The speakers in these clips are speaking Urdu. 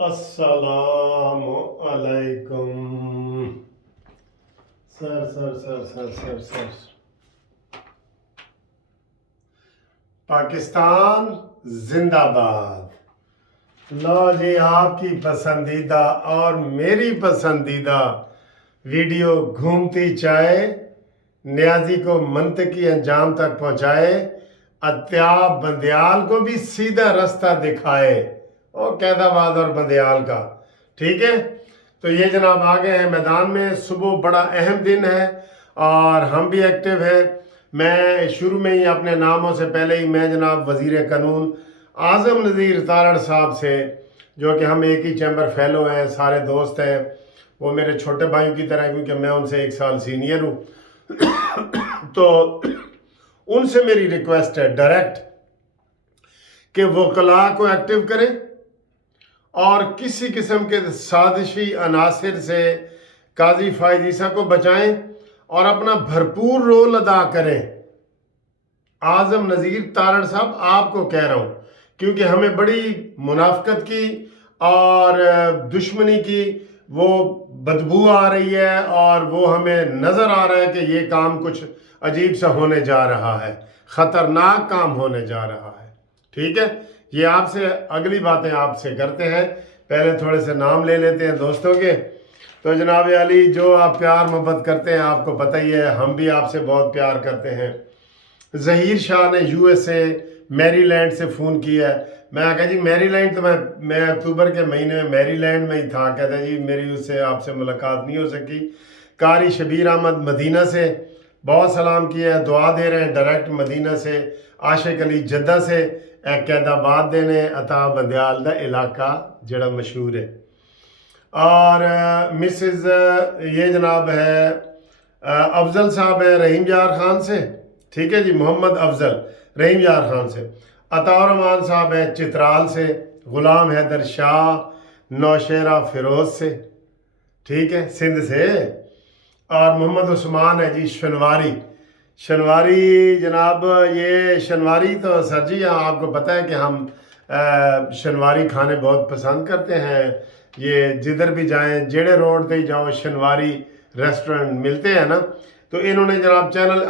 السلام علیکم سر پاکستان زندہ باد۔ لو جی، آپ کی پسندیدہ اور میری پسندیدہ ویڈیو گھومتی چائے نیازی کو منطقی انجام تک پہنچائے، اتیاب بندیال کو بھی سیدھا رستہ دکھائے، اور قید آباد اور بندیال کا۔ ٹھیک ہے، تو یہ جناب آگے ہیں میدان میں۔ صبح بڑا اہم دن ہے اور ہم بھی ایکٹیو ہیں۔ میں شروع میں ہی اپنے ناموں سے پہلے ہی میں جناب وزیر قانون اعظم نذیر تارڑ صاحب سے، جو کہ ہم ایک ہی چیمبر فیلو ہیں، سارے دوست ہیں، وہ میرے چھوٹے بھائیوں کی طرح، کیونکہ میں ان سے 1 سال سینئر ہوں، تو ان سے میری ریکویسٹ ہے ڈائریکٹ کہ وکلاء کو ایکٹیو کریں اور کسی قسم کے سازشی عناصر سے قاضی فائز عیسیٰ کو بچائیں اور اپنا بھرپور رول ادا کریں۔ اعظم نذیر تارڑ صاحب آپ کو کہہ رہا ہوں، کیونکہ ہمیں بڑی منافقت کی اور دشمنی کی وہ بدبو آ رہی ہے، اور وہ ہمیں نظر آ رہا ہے کہ یہ کام کچھ عجیب سا ہونے جا رہا ہے، خطرناک کام ہونے جا رہا ہے۔ ٹھیک ہے، یہ آپ سے اگلی باتیں آپ سے کرتے ہیں، پہلے تھوڑے سے نام لے لیتے ہیں دوستوں کے۔ تو جناب علی، جو آپ پیار محبت کرتے ہیں آپ کو پتہ ہی ہے، ہم بھی آپ سے بہت پیار کرتے ہیں۔ ظہیر شاہ نے USA میری لینڈ سے فون کیا ہے۔ میں کہا جی میری لینڈ، تو میں اکتوبر کے مہینے میں میری لینڈ میں ہی تھا، کہتا جی میری اس سے آپ سے ملاقات نہیں ہو سکی۔ قاری شبیر احمد مدینہ سے بہت سلام کیا ہے، دعا دے رہے ہیں ڈائریکٹ مدینہ سے۔ عاشق علی جدہ سے قید آباد دینے عطا بندیال دا علاقہ جڑا مشہور ہے۔ اور مسز یہ جناب ہے افضل صاحب ہے رحیم یار خان سے، ٹھیک ہے جی، محمد افضل رحیم یار خان سے۔ عطا الرحمان صاحب ہے چترال سے، غلام حیدر شاہ نوشیرہ فیروز سے، ٹھیک ہے، سندھ سے۔ اور محمد عثمان ہے جی شنواری جناب، یہ شنواری تو سر جی آپ کو پتہ ہے کہ ہم شنواری کھانے بہت پسند کرتے ہیں۔ یہ جدھر بھی جائیں، جیڑے روڈ پہ جاؤ شنواری ریسٹورنٹ ملتے ہیں نا۔ تو انہوں نے جناب چینل،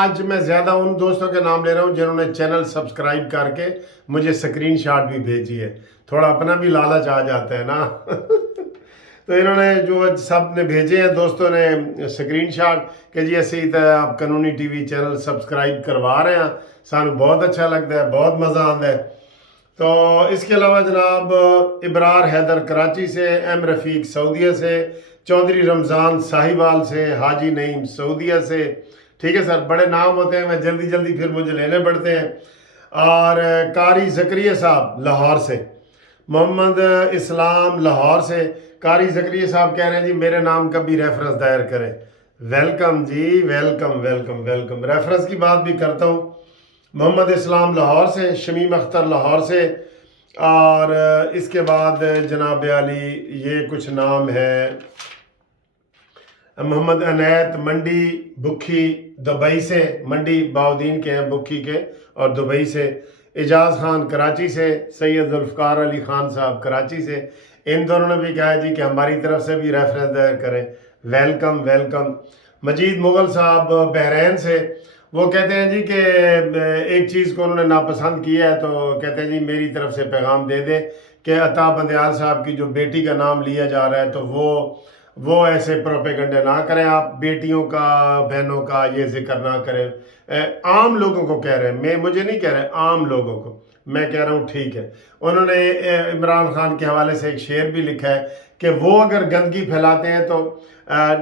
آج میں زیادہ ان دوستوں کے نام لے رہا ہوں جنہوں نے چینل سبسکرائب کر کے مجھے سکرین شاٹ بھی بھیجی ہے، تھوڑا اپنا بھی لالچ آ جاتا ہے نا۔ تو انہوں نے جو سب نے بھیجے ہیں دوستوں نے سکرین شاٹ کہ جی اسی آپ قانونی ٹی وی چینل سبسکرائب کروا رہے ہیں، سانو بہت اچھا لگتا ہے، بہت مزہ آتا ہے۔ تو اس کے علاوہ جناب ابرار حیدر کراچی سے، ایم رفیق سعودیہ سے، چودھری رمضان ساہیوال سے، حاجی نعیم سعودیہ سے، ٹھیک ہے سر، بڑے نام ہوتے ہیں، میں جلدی پھر مجھے لینے پڑتے ہیں۔ اور قاری زکریہ صاحب لاہور سے، محمد اسلام لاہور سے۔ قاری زکریہ صاحب کہہ رہے ہیں جی میرے نام کا بھی ریفرنس دائر کریں۔ ویلکم جی، ویلکم، ریفرنس کی بات بھی کرتا ہوں۔ محمد اسلام لاہور سے، شمیم اختر لاہور سے۔ اور اس کے بعد جناب علی یہ کچھ نام ہے، محمد عنایت منڈی بکھی دبئی سے، منڈی باؤدین کے ہیں بکھی کے اور دبئی سے۔ اعجاز خان کراچی سے، سید ذوالفقار علی خان صاحب کراچی سے۔ ان دونوں نے بھی کہا جی کہ ہماری طرف سے بھی ریفرنس دائر کریں۔ ویلکم۔ مجید مغل صاحب بحرین سے، وہ کہتے ہیں جی کہ ایک چیز کو انہوں نے ناپسند کیا ہے، تو کہتے ہیں جی میری طرف سے پیغام دے دیں کہ عطا بندیال صاحب کی جو بیٹی کا نام لیا جا رہا ہے تو وہ ایسے پروپیگنڈے نہ کریں، آپ بیٹیوں کا بہنوں کا یہ ذکر نہ کریں۔ عام لوگوں کو کہہ رہے ہیں، مجھے نہیں کہہ رہے، عام لوگوں کو میں کہہ رہا ہوں، ٹھیک ہے۔ انہوں نے عمران خان کے حوالے سے ایک شعر بھی لکھا ہے کہ وہ اگر گندگی پھیلاتے ہیں تو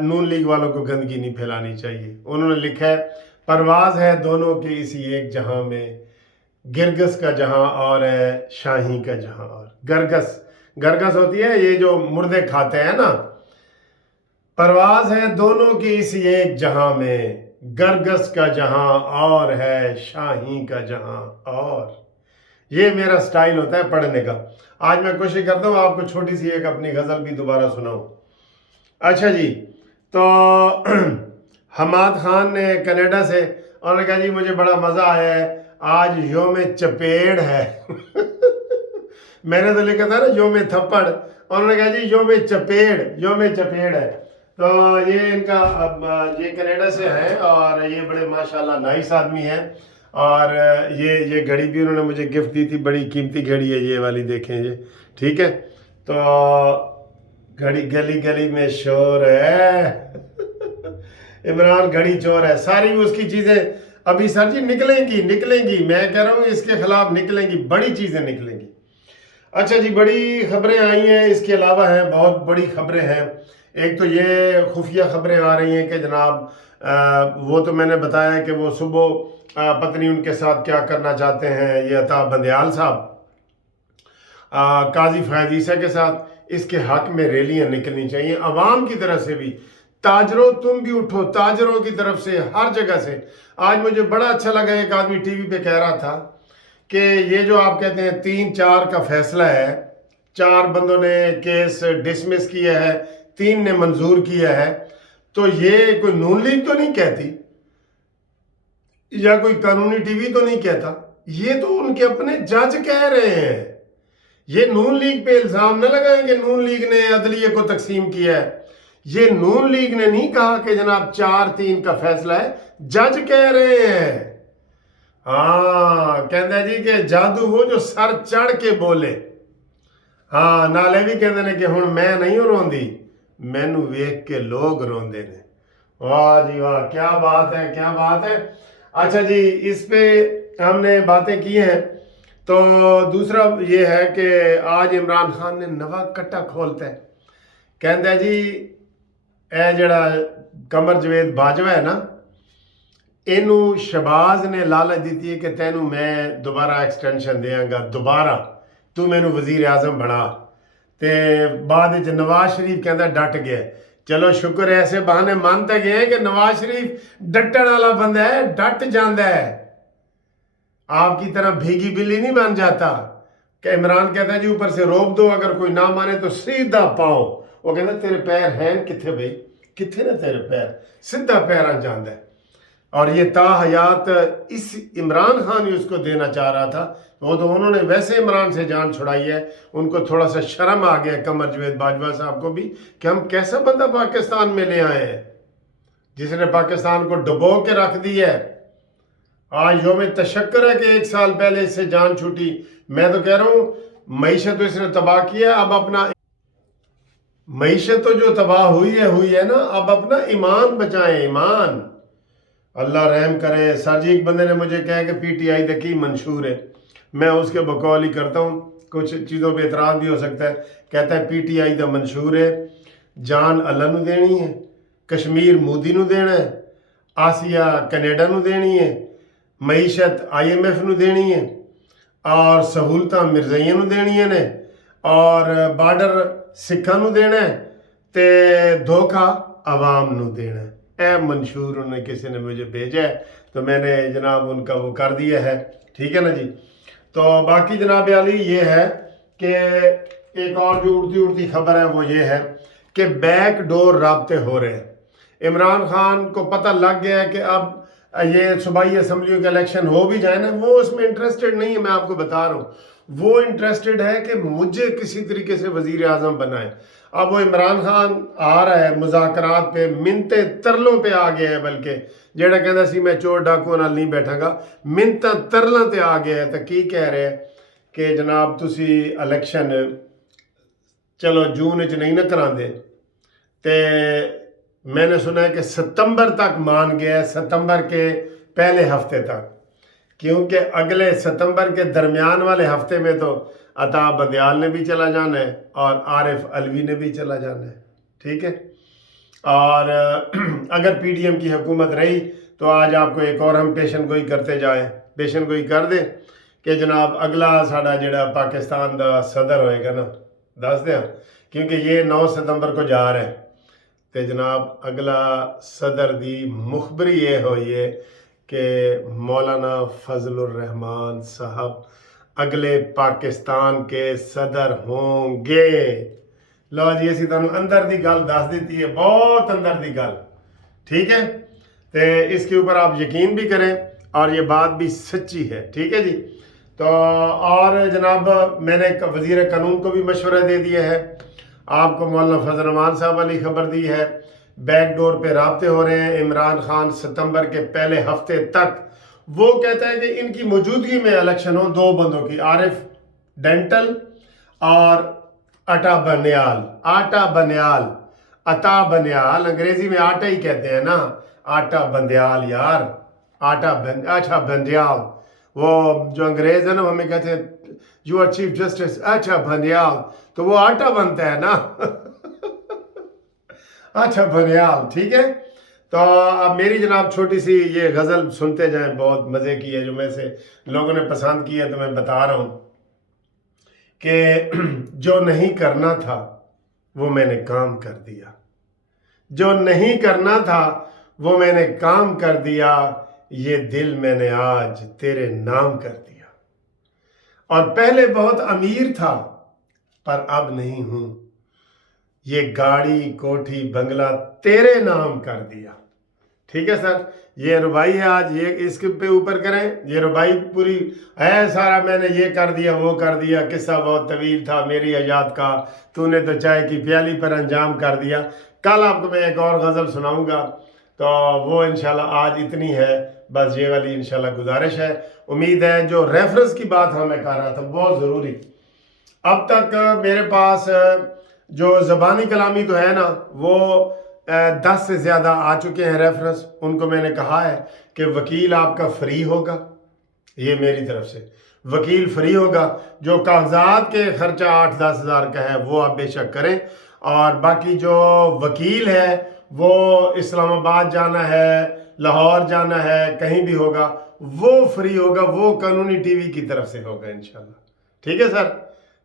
نون لیگ والوں کو گندگی نہیں پھیلانی چاہیے۔ انہوں نے لکھا ہے پرواز ہے دونوں کی اسی ایک جہاں میں، گرگس کا جہاں اور ہے شاہی کا جہاں اور۔ گرگس ہوتی ہے یہ جو مردے کھاتے ہیں نا۔ پرواز ہے دونوں کی اسی ایک جہاں میں، گرگس کا جہاں اور ہے شاہی کا جہاں اور۔ یہ میرا سٹائل ہوتا ہے پڑھنے کا۔ آج میں کوشش کرتا ہوں آپ کو چھوٹی سی ایک اپنی غزل بھی دوبارہ سناؤں۔ اچھا جی، تو حماد خان نے کینیڈا سے، انہوں نے کہا جی مجھے بڑا مزہ آیا ہے، آج یوم چپیڑ ہے۔ میں نے تو لکھا تھا نا یوم تھپڑ، انہوں نے کہا جی یوم چپیڑ، یوم چپیڑ ہے۔ تو یہ ان کا یہ کینیڈا سے ہیں اور یہ بڑے ماشاءاللہ نائس آدمی ہیں، اور یہ گھڑی بھی انہوں نے مجھے گفٹ دی تھی، بڑی قیمتی گھڑی ہے یہ والی، دیکھیں یہ ٹھیک ہے۔ تو گھڑی گلی گلی میں شور ہے عمران گھڑی چور ہے، ساری اس کی چیزیں ابھی سر جی نکلیں گی، میں کہہ رہا ہوں اس کے خلاف نکلیں گی، بڑی چیزیں نکلیں گی۔ اچھا جی، بڑی خبریں آئی ہیں، اس کے علاوہ ہیں بہت بڑی خبریں ہیں۔ ایک تو یہ خفیہ خبریں آ رہی ہیں کہ جناب وہ تو میں نے بتایا کہ وہ صبح پتنی ان کے ساتھ کیا کرنا چاہتے ہیں، یہ عطا بندیال صاحب قاضی فائز عیسیٰ کے ساتھ اس کے حق میں ریلیاں نکلنی چاہیے عوام کی طرف سے بھی، تاجروں تم بھی اٹھو، تاجروں کی طرف سے ہر جگہ سے۔ آج مجھے بڑا اچھا لگا، ایک آدمی ٹی وی پہ کہہ رہا تھا کہ یہ جو آپ کہتے ہیں 3-4 کا فیصلہ ہے، 4 بندوں نے کیس ڈسمس کیا ہے، 3 نے منظور کیا ہے، تو یہ کوئی نون لیگ تو نہیں کہتی یا کوئی قانونی ٹی وی تو نہیں کہتا، یہ تو ان کے اپنے جج کہہ رہے ہیں۔ یہ نون لیگ پہ الزام نہ لگائیں کہ نون لیگ نے عدلیہ کو تقسیم کیا ہے، یہ نون لیگ نے نہیں کہا کہ جناب 4-3 کا فیصلہ ہے، جج کہہ رہے ہیں۔ ہاں کہندے جی کہ جادو وہ جو سر چڑھ کے بولے، ہاں نالے بھی کہندے نے کہ ہن میں نہیں روندی، مینوں ویکھ کے لوگ روندے نے۔ واہ جی واہ، کیا بات ہے، کیا بات ہے۔ اچھا جی، اس پہ ہم نے باتیں کی ہیں۔ تو دوسرا یہ ہے کہ آج عمران خان نے نواں کٹا کھولتا ہے، کہندے جی اے جڑا قمر جوید باجوہ ہے نا، اینو شہباز نے لالچ دیتی ہے کہ تینوں میں دوبارہ ایکسٹینشن دیاں گا، دوبارہ تو مینوں وزیر اعظم بنا، تے بعد وچ نواز شریف کہندا ڈٹ گیا۔ چلو شکر ہے، ایسے بہانے مانتے گئے کہ نواز شریف ڈٹن والا بندہ ہے، ڈٹ جاندا ہے، آپ کی طرح بھیگی بلی نہیں بن جاتا کہ عمران کہتا ہے جی اوپر سے روپ دو، اگر کوئی نہ مانے تو سیدھا پاؤں، وہ کہتا ہے تیرے پیر ہیں کتھے بھائی، کتھے نا تیرے پیر، سیدھا پیران جاندہ ہے۔ اور یہ تا حیات اس عمران خان ہی اس کو دینا چاہ رہا تھا، وہ تو انہوں نے ویسے عمران سے جان چھڑائی ہے، ان کو تھوڑا سا شرم آ گیا قمر جوید باجوہ صاحب کو بھی کہ ہم کیسا بندہ پاکستان میں لے آئے ہیں جس نے پاکستان کو ڈبو کے رکھ دی ہے۔ آج یوم تشکر ہے کہ 1 سال پہلے اس سے جان چھوٹی۔ میں تو کہہ رہا ہوں معیشت تو اس نے تباہ کیا ہے، اب اپنا معیشت تو جو تباہ ہوئی ہے نا، اب اپنا ایمان بچائیں، ایمان۔ اللہ رحم کرے۔ سر جی ایک بندے نے مجھے کہا کہ پی ٹی آئی کی منشور ہے، میں اس کے بقول ہی کرتا ہوں، کچھ چیزوں پہ اعتراض بھی ہو سکتا ہے۔ کہتا ہے پی ٹی آئی دا منشور ہے، جان اللہ نو دینی ہے، کشمیر مودی نو دینا ہے، آسیا کینیڈا نو دینی ہے، معیشت آئی ایم ایف نو دینی ہے، اور سہولتاں مرزائیاں نو دینی نے، اور بارڈر سکھاں نو دینا ہے، تے دھوکہ عوام نو دینا ہے۔ اے منشور انہوں نے کسی نے مجھے بھیجا ہے، تو میں نے جناب ان کا وہ کر دیا ہے، ٹھیک ہے نا جی۔ تو باقی جناب علی یہ ہے کہ ایک اور جو اڑتی خبر ہے وہ یہ ہے کہ بیک ڈور رابطے ہو رہے ہیں۔ عمران خان کو پتہ لگ گیا ہے کہ اب یہ صوبائی اسمبلیوں کے الیکشن ہو بھی جائے نا، وہ اس میں انٹرسٹڈ نہیں ہے، میں آپ کو بتا رہا ہوں، وہ انٹرسٹڈ ہے کہ مجھے کسی طریقے سے وزیر اعظم بنائے۔ اب وہ عمران خان آ رہا ہے مذاکرات پہ، منتے ترلوں پہ آ گیا ہے، بلکہ جیڑا کہندا سی میں چور ڈاکو نال نہیں بیٹھا گا، منتاں ترلاں تے آ گیا ہے۔ تو کی کہہ رہے ہیں کہ جناب تسی الیکشن چلو جون وچ نہیں نہ کراندے، تے میں نے سنا ہے کہ ستمبر تک مان گیا ہے، ستمبر کے پہلے ہفتے تک، کیونکہ اگلے ستمبر کے درمیان والے ہفتے میں تو عطا بندیال نے بھی چلا جانا ہے اور عارف علوی نے بھی چلا جانا ہے، ٹھیک ہے۔ اور اگر پی ڈی ایم کی حکومت رہی تو آج آپ کو ایک اور ہم پیشن گوئی کرتے جائیں، پیشن گوئی کر دیں کہ جناب اگلا ساڑا جڑا پاکستان دا صدر ہوئے گا نا، دس دیں، کیونکہ یہ 9 ستمبر کو جا رہے ہیں، تو جناب اگلا صدر دی مخبری یہ ہوئی ہے کہ مولانا فضل الرحمان صاحب اگلے پاکستان کے صدر ہوں گے۔ لو جی اسی تمہیں اندر دی گل دس دیتی ہے، بہت اندر دی گل، ٹھیک ہے، تو اس کے اوپر آپ یقین بھی کریں اور یہ بات بھی سچی ہے، ٹھیک ہے جی۔ تو اور جناب میں نے وزیر قانون کو بھی مشورہ دے دیا ہے، آپ کو مولانا فضل الرحمان صاحب والی خبر دی ہے، بیک ڈور پہ رابطے ہو رہے ہیں عمران خان ستمبر کے پہلے ہفتے تک، وہ کہتا ہے کہ ان کی موجودگی میں الیکشن ہو دو بندوں کی، عارف ڈینٹل اور عطا بندیال عطا بندیال، انگریزی میں آٹا ہی کہتے ہیں نا، آٹا بندیال یار، اچھا بندیال، وہ جو انگریز ہے نا وہ ہمیں کہتے ہیں یو آر چیف جسٹس اچھا بندیال، تو وہ آٹا بنتا ہے نا اچھا بندیال، ٹھیک ہے۔ تو اب میری جناب چھوٹی سی یہ غزل سنتے جائیں، بہت مزے کی ہے، جو میں سے لوگوں نے پسند کی ہے تو میں بتا رہا ہوں کہ جو نہیں کرنا تھا وہ میں نے کام کر دیا، جو نہیں کرنا تھا وہ میں نے کام کر دیا، یہ دل میں نے آج تیرے نام کر دیا، اور پہلے بہت امیر تھا پر اب نہیں ہوں، یہ گاڑی کوٹھی بنگلہ تیرے نام کر دیا۔ ٹھیک ہے سر، یہ ربائی ہے آج، یہ اس کے پہ اوپر کریں، یہ ربائی پوری ہے سارا، میں نے یہ کر دیا وہ کر دیا، قصہ بہت طویل تھا میری حیات کا، تو نے تو چائے کی پیالی پر انجام کر دیا۔ کل آپ کو میں ایک اور غزل سناؤں گا، تو وہ انشاءاللہ آج اتنی ہے، بس یہ والی انشاءاللہ گزارش ہے۔ امید ہے جو ریفرنس کی بات میں کر رہا تھا بہت ضروری، اب تک میرے پاس جو زبانی کلامی تو ہے نا وہ 10 سے زیادہ آ چکے ہیں ریفرنس، ان کو میں نے کہا ہے کہ وکیل آپ کا فری ہوگا، یہ میری طرف سے وکیل فری ہوگا، جو کاغذات کے خرچہ 8-10 ہزار کا ہے وہ آپ بے شک کریں، اور باقی جو وکیل ہے وہ اسلام آباد جانا ہے، لاہور جانا ہے، کہیں بھی ہوگا وہ فری ہوگا، وہ قانونی ٹی وی کی طرف سے ہوگا انشاءاللہ۔ ٹھیک ہے سر،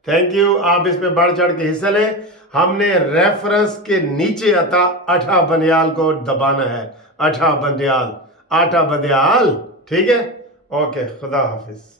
تھینک یو، آپ اس پہ بڑھ چڑھ کے حصہ لیں۔ ہم نے ریفرنس کے نیچے اٹھا بندیال کو دبانا ہے، اٹھا بندیال، ٹھیک ہے، اوکے، خدا حافظ۔